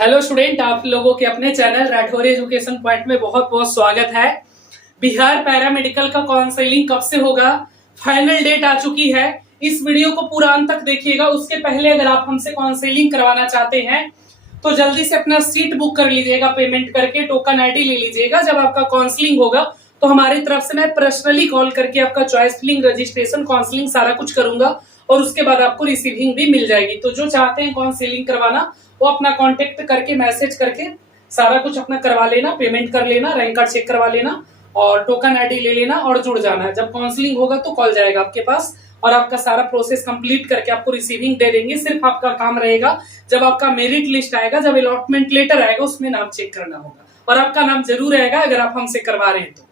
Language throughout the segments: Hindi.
हेलो स्टूडेंट, आप लोगों के अपने चैनल राठौर एजुकेशन पॉइंट में बहुत बहुत स्वागत है। बिहार पैरामेडिकल का काउंसलिंग कब से होगा, फाइनल डेट आ चुकी है। इस वीडियो को पूरा अंत तक देखिएगा। उसके पहले अगर आप हमसे काउंसलिंग करवाना चाहते हैं तो जल्दी से अपना सीट बुक कर लीजिएगा, पेमेंट करके टोकन आईडी ले लीजिएगा। जब आपका काउंसलिंग होगा तो हमारी तरफ से मैं पर्सनली कॉल करके आपका चॉइस फिलिंग, रजिस्ट्रेशन, काउंसलिंग सारा कुछ करूंगा और उसके बाद आपको रिसीविंग भी मिल जाएगी। तो जो चाहते हैं काउंसलिंग करवाना वो अपना कांटेक्ट करके, मैसेज करके सारा कुछ अपना करवा लेना, पेमेंट कर लेना, रैंक कार्ड चेक करवा लेना और टोकन आईडी ले लेना और जुड़ जाना है। जब काउंसलिंग होगा तो कॉल जाएगा आपके पास और आपका सारा प्रोसेस कंप्लीट करके आपको रिसीविंग दे देंगे। सिर्फ आपका काम रहेगा, जब आपका मेरिट लिस्ट आएगा, जब अलॉटमेंट लेटर आएगा, उसमें नाम चेक करना होगा और आपका नाम जरूर आएगा अगर आप हमसे करवा रहे हैं तो।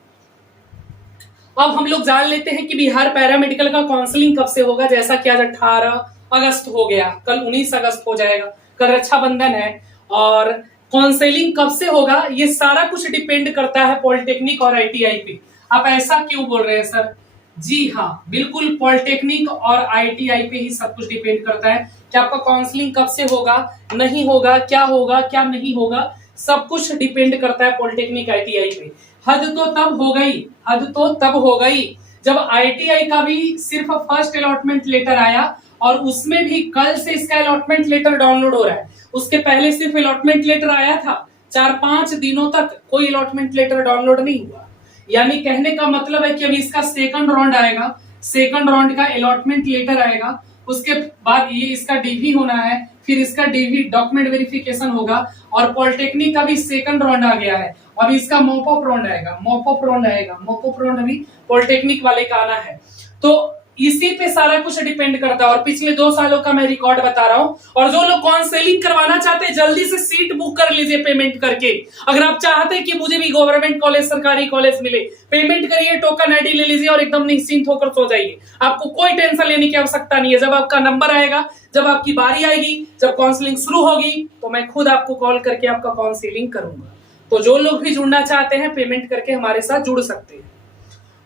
अब हम लोग जान लेते हैं कि बिहार पैरामेडिकल का काउंसलिंग कब से होगा। जैसा कि आज 18 अगस्त हो गया, कल 19 अगस्त हो जाएगा, कल रक्षाबंधन है। और काउंसलिंग कब से होगा ये सारा कुछ डिपेंड करता है पॉलिटेक्निक और आईटीआई पे। आप ऐसा क्यों बोल रहे हैं सर? जी हाँ, बिल्कुल पॉलिटेक्निक और आईटीआई पे ही सब कुछ डिपेंड करता है कि आपका काउंसलिंग कब से होगा, नहीं होगा, क्या होगा, क्या नहीं होगा, सब कुछ डिपेंड करता है पॉलिटेक्निक आईटीआई पे। हद तो तब हो गई, हद तो तब हो गई जब आईटीआई का भी सिर्फ फर्स्ट अलॉटमेंट लेटर आया और उसमें भी कल से इसका अलॉटमेंट लेटर डाउनलोड हो रहा है। उसके पहले सिर्फ अलॉटमेंट लेटर आया था, 4-5 दिनों तक कोई अलॉटमेंट लेटर डाउनलोड नहीं हुआ। यानी कहने का मतलब है कि अभी इसका सेकंड राउंड आएगा, सेकंड राउंड का अलॉटमेंट लेटर आएगा, उसके बाद ये इसका डीवी होना है, फिर इसका डीवी डॉक्यूमेंट वेरिफिकेशन होगा और पॉलिटेक्निक का भी सेकंड राउंड आ गया है। अभी इसका मॉपअप राउंड आएगा, मॉपअप राउंड आएगा, मॉपअप राउंड अभी पॉलिटेक्निक वाले का आना है। तो इसी पे सारा कुछ डिपेंड करता है और पिछले 2 सालों का मैं रिकॉर्ड बता रहा हूं। और जो लोग काउंसलिंग करवाना चाहते हैं जल्दी से सीट बुक कर लीजिए पेमेंट करके। अगर आप चाहते हैं कि मुझे भी गवर्नमेंट कॉलेज, सरकारी कॉलेज मिले, पेमेंट करिए, टोकन आईडी ले लीजिए और एकदम निश्चिंत होकर सो जाइए। आपको कोई टेंशन लेने की आवश्यकता नहीं है। जब आपका नंबर आएगा, जब आपकी बारी आएगी, जब काउंसलिंग शुरू होगी तो मैं खुद आपको कॉल करके आपका काउंसलिंग करूंगा। तो जो लोग भी जुड़ना चाहते हैं पेमेंट करके हमारे साथ जुड़ सकते हैं।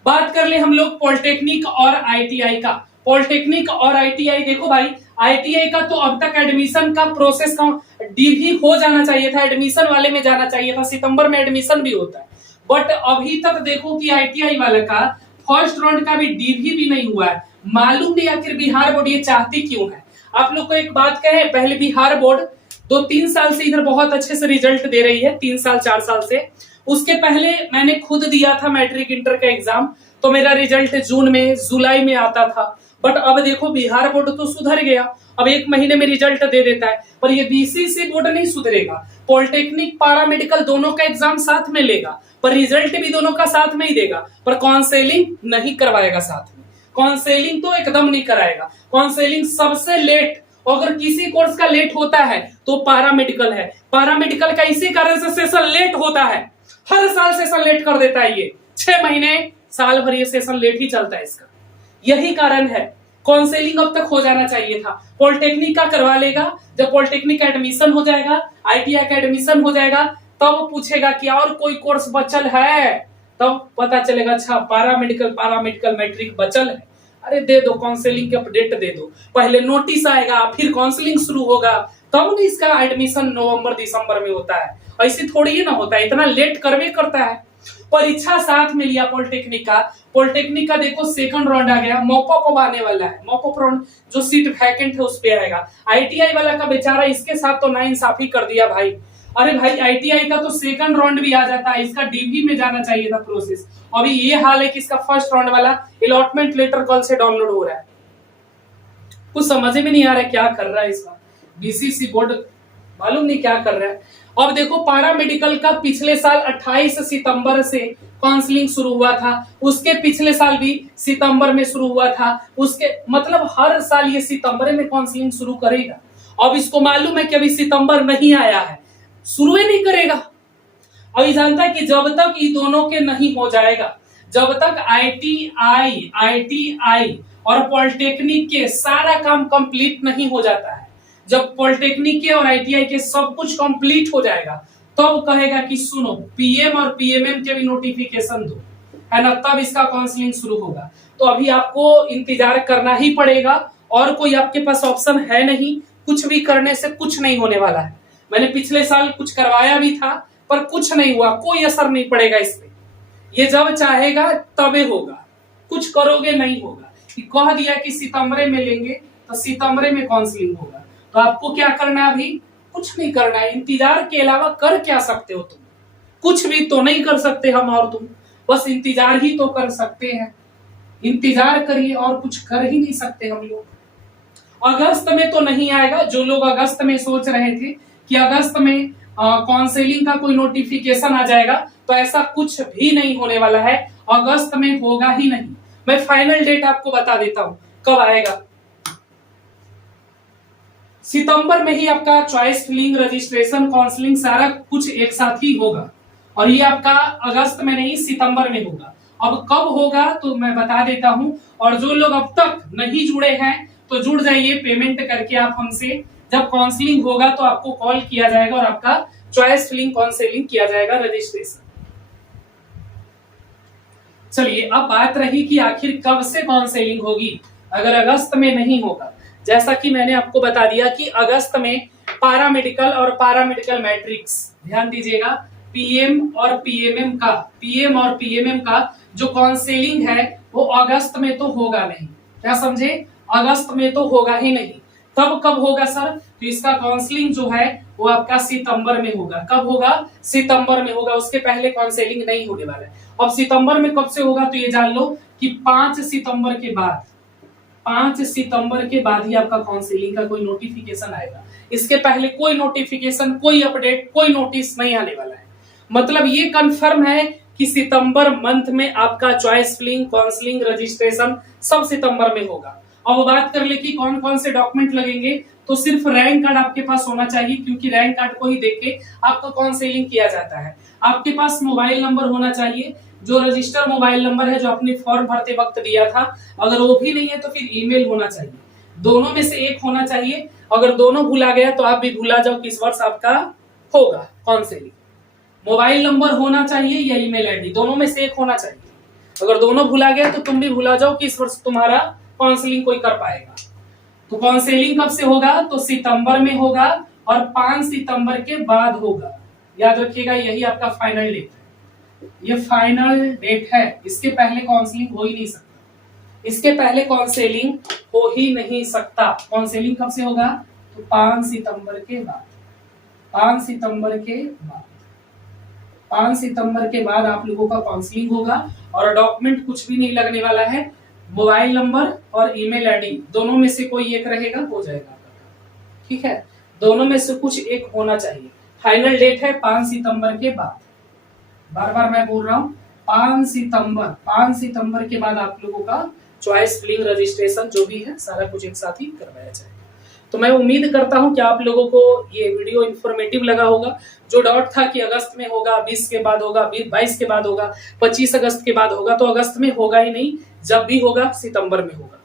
बात कर ले हम लोग पॉलिटेक्निक और आईटीआई का। पॉलिटेक्निक और आईटीआई, देखो भाई, आईटीआई का तो अब तक एडमिशन का प्रोसेस का डीवी हो जाना चाहिए था, एडमिशन वाले में जाना चाहिए था, सितंबर में एडमिशन भी होता है। बट अभी तक देखो कि आईटीआई वाले का फर्स्ट राउंड का भी डीवी भी नहीं हुआ है। मालूम नहीं आखिर बिहार बोर्ड ये चाहती क्यों है। आप लोग को एक बात कहे, पहले बिहार बोर्ड 2-3 साल से इधर बहुत अच्छे से रिजल्ट दे रही है, 3 साल 4 साल से। उसके पहले मैंने खुद दिया था मैट्रिक इंटर का एग्जाम, तो मेरा रिजल्ट जून में, जुलाई में आता था। बट अब देखो बिहार बोर्ड तो सुधर गया, अब 1 महीने में रिजल्ट दे देता है। पर ये बीसीसी बोर्ड नहीं सुधरेगा। पॉलिटेक्निक, पैरामेडिकल दोनों का एग्जाम साथ में लेगा पर रिजल्ट भी दोनों का साथ में ही देगा, पर काउंसलिंग नहीं करवाएगा साथ में। काउंसलिंग तो एकदम नहीं कराएगा। काउंसलिंग सबसे लेट, अगर किसी कोर्स का लेट होता है तो पैरामेडिकल है। पैरामेडिकल का इसी कारण से सेशन लेट होता है, हर साल सेशन लेट कर देता है। ये 6 महीने, साल भर ये सेशन लेट ही चलता है इसका। यही कारण है। काउंसलिंग अब तक हो जाना चाहिए था। पॉलिटेक्निक का करवा लेगा, जब पॉलिटेक्निक का एडमिशन हो जाएगा, आईटीआई का एडमिशन हो जाएगा, तब पूछेगा कि और कोई कोर्स बचल है, तब पता चलेगा अच्छा पैरामेडिकल मैट्रिक बचल है। अरे दे दो, काउंसलिंग की अपडेट दे दो। पहले नोटिस आएगा, फिर काउंसलिंग शुरू होगा, तब नहीं इसका एडमिशन नवंबर दिसंबर में होता है। ऐसी थोड़ी ही ना होता है, इतना लेट करवे करता है। परीक्षा साथ में लिया पॉलिटेक्निक का देखो सेकंड राउंड आ गया, मॉपअप आने वाला है। मॉपअप राउंड जो सीट वैकेंट है उस पे आएगा। आईटीआई वाला का बेचारा इसके साथ तो नाइंसाफी कर दिया भाई। अरे भाई, आईटीआई का तो सेकंड राउंड भी आ जाता है, इसका डीवी में जाना चाहिए था प्रोसेस। अभी ये हाल है कि इसका फर्स्ट राउंड वाला अलॉटमेंट लेटर कल से डाउनलोड हो रहा है। कुछ समझ में नहीं आ रहा है क्या कर रहा है इसका बीसीसी बोर्ड, मालूम नहीं क्या कर रहा है। अब देखो पैरामेडिकल का पिछले साल 28 सितंबर से काउंसलिंग शुरू हुआ था, उसके पिछले साल भी सितंबर में शुरू हुआ था, उसके मतलब हर साल ये सितंबर में काउंसलिंग शुरू करेगा। अब इसको मालूम है कि अभी सितंबर नहीं आया है, शुरू ही नहीं करेगा। अभी जानता है कि जब तक ये दोनों के नहीं हो जाएगा, जब तक आईटीआई और पॉलिटेक्निक के सारा काम कंप्लीट नहीं हो जाता है, जब पॉलिटेक्निक के और आईटीआई के सब कुछ कंप्लीट हो जाएगा, तब कहेगा कि सुनो पीएम और पीएमएम के भी नोटिफिकेशन दो, है ना, तब इसका काउंसलिंग शुरू होगा। तो अभी आपको इंतजार करना ही पड़ेगा और कोई आपके पास ऑप्शन है नहीं। कुछ भी करने से कुछ नहीं होने वाला है। मैंने पिछले साल कुछ करवाया भी था पर कुछ नहीं हुआ, कोई असर नहीं पड़ेगा इस पे। ये जब चाहेगा तबे होगा, कुछ करोगे नहीं होगा। कि कह दिया कि सितंबर में लेंगे तो सितंबर में काउंसलिंग होगा। तो आपको क्या करना है, अभी कुछ नहीं करना है। इंतजार के अलावा कर क्या सकते हो तुम? कुछ भी तो नहीं कर सकते हम और तुम, बस इंतजार ही तो कर सकते हैं। इंतजार करिए, और कुछ कर ही नहीं सकते हम लोग। अगस्त में तो नहीं आएगा। जो लोग अगस्त में सोच रहे थे कि अगस्त में काउंसलिंग का कोई नोटिफिकेशन आ जाएगा, तो ऐसा कुछ भी नहीं होने वाला है। अगस्त में होगा ही नहीं। मैं फाइनल डेट आपको बता देता हूं कब आएगा। सितंबर में ही आपका चॉइस फिलिंग, रजिस्ट्रेशन, काउंसलिंग सारा कुछ एक साथ ही होगा, और ये आपका अगस्त में नहीं सितंबर में होगा। अब कब होगा तो मैं बता देता हूं। और जो लोग अब तक नहीं जुड़े हैं तो जुड़ जाइए पेमेंट करके आप हमसे। जब काउंसलिंग होगा तो आपको कॉल किया जाएगा और आपका चॉइस फिलिंग, काउंसलिंग किया जाएगा, रजिस्ट्रेशन। चलिए, अब बात रही कि आखिर कब से काउंसलिंग होगी अगर अगस्त में नहीं होगा। जैसा कि मैंने आपको बता दिया कि अगस्त में पैरामेडिकल और पैरामेडिकल मैट्रिक्स, ध्यान दीजिएगा, पीएम और पीएमएम का जो काउंसलिंग है वो अगस्त में तो होगा नहीं। क्या समझे? अगस्त में तो होगा ही नहीं। तब कब होगा सर? तो इसका काउंसलिंग जो है वो आपका सितंबर में होगा। कब होगा? सितंबर में होगा। उसके पहले काउंसलिंग नहीं होने वाला है। अब सितंबर में कब से होगा तो ये जान लो कि 5 सितंबर के बाद, 5 सितंबर के बाद ही आपका काउंसलिंग का कोई नोटिफिकेशन आएगा। इसके पहले कोई नोटिफिकेशन, कोई अपडेट, कोई नोटिस नहीं आने वाला है। मतलब ये कंफर्म है कि सितंबर मंथ में आपका चॉइस फिलिंग, काउंसलिंग, रजिस्ट्रेशन सब सितंबर में होगा। अब बात कर ले कि कौन कौन से डॉक्यूमेंट लगेंगे, तो सिर्फ रैंक कार्ड आपके पास होना चाहिए, क्योंकि रैंक कार्ड को ही देख के आपका काउंसलिंग किया जाता है। आपके पास मोबाइल नंबर होना चाहिए, जो रजिस्टर मोबाइल नंबर है जो आपने फॉर्म भरते वक्त दिया था। अगर वो भी नहीं है तो फिर ईमेल होना चाहिए। दोनों में से एक होना चाहिए। अगर दोनों भुला गया तो आप भी भुला जाओ किस वर्ष आपका होगा काउंसलिंग। मोबाइल नंबर होना चाहिए या ईमेल आईडी, दोनों में से एक होना चाहिए। अगर दोनों भुला गया तो तुम भी भुला जाओ कि इस वर्ष तुम्हारा काउंसलिंग कोई कर पाएगा। तो काउंसलिंग कब से होगा? तो सितंबर में होगा और 5 सितंबर के बाद होगा। याद रखिएगा, यही आपका फाइनल डेट है। ये फाइनल डेट है। इसके पहले काउंसलिंग हो ही नहीं सकता। इसके पहले काउंसलिंग हो ही नहीं सकता। काउंसलिंग कब से होगा? तो 5 सितंबर के बाद। 5 सितंबर के बाद, 5 सितंबर के बाद आप लोगों का काउंसलिंग होगा। और डॉक्यूमेंट कुछ भी नहीं लगने वाला है। मोबाइल नंबर और ईमेल आईडी दोनों में से कोई एक रहेगा, हो जाएगा। ठीक है, दोनों में से कुछ एक होना चाहिए। फाइनल डेट है 5 सितंबर के बाद। बार बार मैं बोल रहा हूँ 5 सितंबर के बाद आप लोगों का चॉइस फिलिंग, रजिस्ट्रेशन जो भी है सारा कुछ एक साथ ही करवाया जाएगा। तो मैं उम्मीद करता हूं कि आप लोगों को ये वीडियो इंफॉर्मेटिव लगा होगा। जो डाउट था कि अगस्त में होगा, 20 के बाद होगा, 22 के बाद होगा, 25 अगस्त के बाद होगा, तो अगस्त में होगा ही नहीं। जब भी होगा सितंबर में होगा।